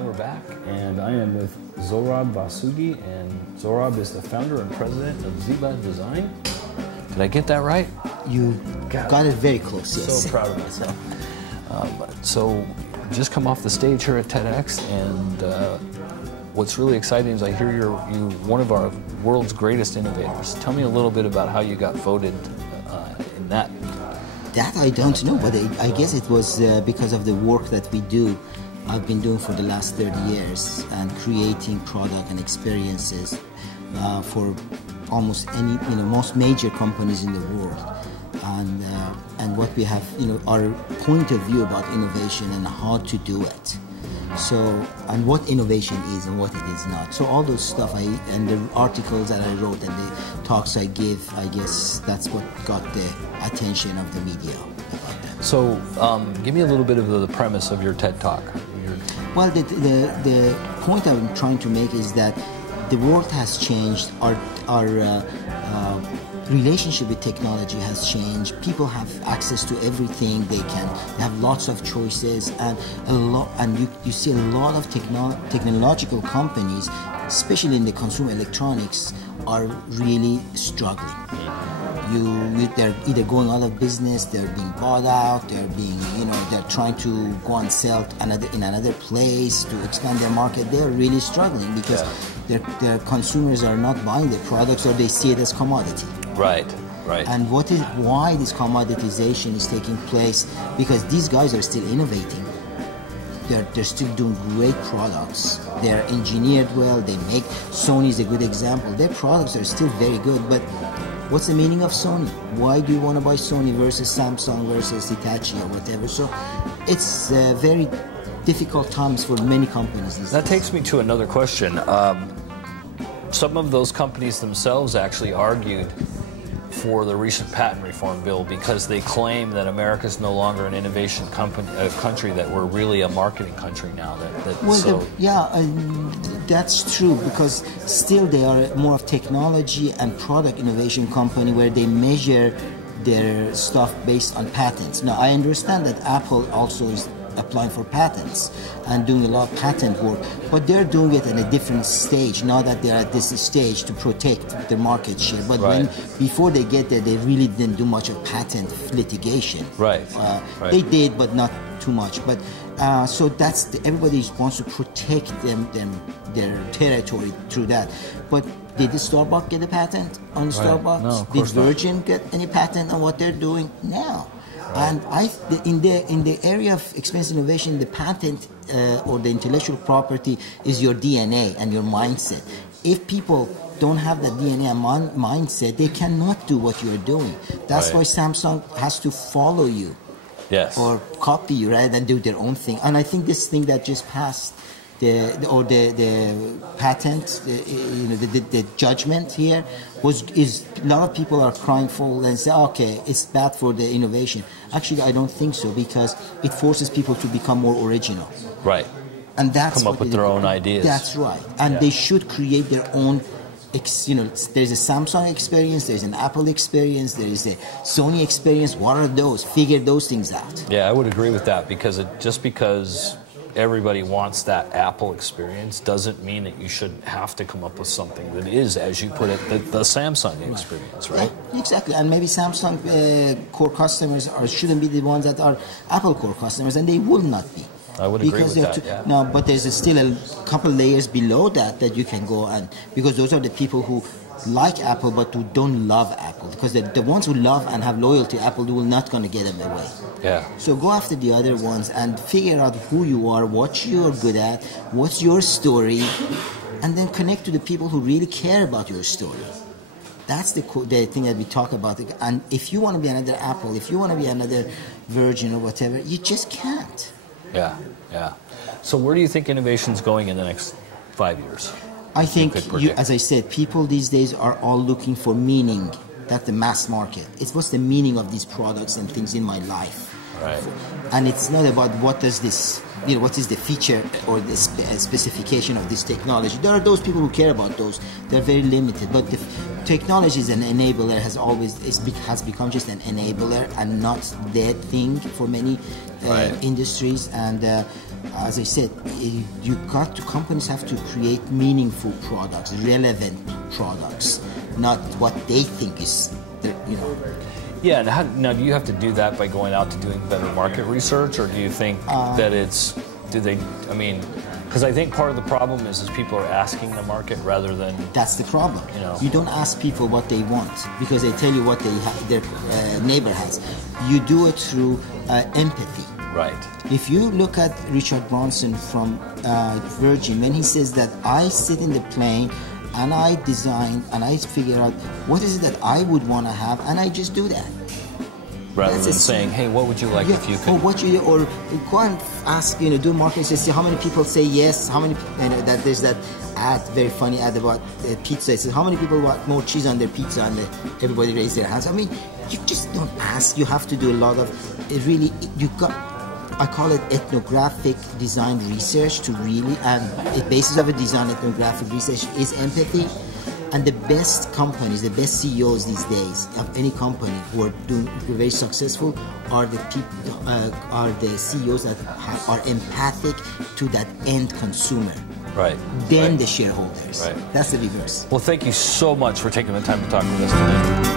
now we're back, and I am with Sohbrah Vosough, and Sohbrah is the founder and president of Ziba Design. Did I get that right? You got it very close, yes. So proud of myself. So, just come off the stage here at TEDx, and what's really exciting is I hear you're one of our world's greatest innovators. Tell me a little bit about how you got voted in that. That I don't know, but I guess it was because of the work that we do. I've been doing for the last 30 years and creating product and experiences for almost any, most major companies in the world. And what we have, our point of view about innovation and how to do it. So, and what innovation is and what it is not. So all those stuff and the articles that I wrote and the talks I give, I guess that's what got the attention of the media. So, give me a little bit of the premise of your TED Talk. Well, the point I'm trying to make is that the world has changed. Our relationship with technology has changed. People have access to everything. They have lots of choices, and you see a lot of technological companies, especially in the consumer electronics, are really struggling. They're either going out of business, they're being bought out, they're trying to go and sell in another place to expand their market. They're really struggling because their consumers are not buying their products, or they see it as commodity. Right. And why this commoditization is taking place? Because these guys are still innovating. They're still doing great products. They're engineered well. Sony is a good example. Their products are still very good, but what's the meaning of Sony? Why do you want to buy Sony versus Samsung versus Hitachi or whatever? So it's very difficult times for many companies these days. That takes me to another question. Some of those companies themselves actually argued for the recent patent reform bill because they claim that America is no longer an innovation country, that we're really a marketing country now. That's true, because still they are more of technology and product innovation company where they measure their stuff based on patents. Now, I understand that Apple also is applying for patents and doing a lot of patent work, but they're doing it in a different stage. Now that they're at this stage to protect their market share, but before they get there, they really didn't do much of patent litigation. They did, but not too much. But so everybody wants to protect their territory through that. But did the Starbucks get a patent on Starbucks? No, did Virgin get any patent on what they're doing? No. And in the area of experience innovation, the patent or the intellectual property is your DNA and your mindset. If people don't have that DNA and mindset, they cannot do what you're doing. That's why Samsung has to follow you, or copy you rather than do their own thing. And I think this thing that just passed, the patent, the judgment here is a lot of people are crying foul and say, okay, it's bad for the innovation. Actually, I don't think so, because it forces people to become more original. And that's come up with their own ideas. That's right. And they should create their own. There's a Samsung experience, there's an Apple experience, there is a Sony experience. What are those? Figure those things out. Yeah, I would agree with that, because just because everybody wants that Apple experience doesn't mean that you shouldn't have to come up with something that is, as you put it, the Samsung experience, right? Yeah, exactly. And maybe Samsung core customers shouldn't be the ones that are Apple core customers, and they will not be. I would agree with that, No, but there's still a couple layers below that you can go, and because those are the people who like Apple but who don't love Apple, because the ones who love and have loyalty to Apple, will not going to get them away. So go after the other ones and figure out who you are, what you're good at, what's your story, and then connect to the people who really care about your story. That's the thing that we talk about. And if you want to be another Apple, if you want to be another Virgin or whatever, you just can't. So where do you think innovation's going in the next 5 years? I think, as I said, people these days are all looking for meaning. That's the mass market. It's what's the meaning of these products and things in my life. And it's not about what is the feature or the specification of this technology. There are those people who care about those. They're very limited. But the technology is an enabler, has become just an enabler and not the thing for many industries. And as I said, companies have to create meaningful products, relevant products, not what they think is, Yeah, and now do you have to do that by going out to doing better market research, or do you think that because I think part of the problem is people are asking the market rather than... That's the problem. You don't ask people what they want because they tell you what their neighbor has. You do it through empathy. Right. If you look at Richard Branson from Virgin, when he says that I sit in the plane and I design and I figure out what is it that I would want to have, and I just do that. Rather than saying, hey, what would you like if you could? Or go and ask, do marketing, see how many people say yes, how many, there's that ad, very funny ad about pizza. It says, how many people want more cheese on their pizza, and everybody raise their hands. I mean, you just don't ask. You have to do a lot of, I call it ethnographic design research to really, and the basis of a design ethnographic research is empathy. And the best companies, the best CEOs these days of any company who are very successful are the CEOs that are empathic to that end consumer. Right. Then the shareholders. Right. That's the reverse. Well, thank you so much for taking the time to talk with us today.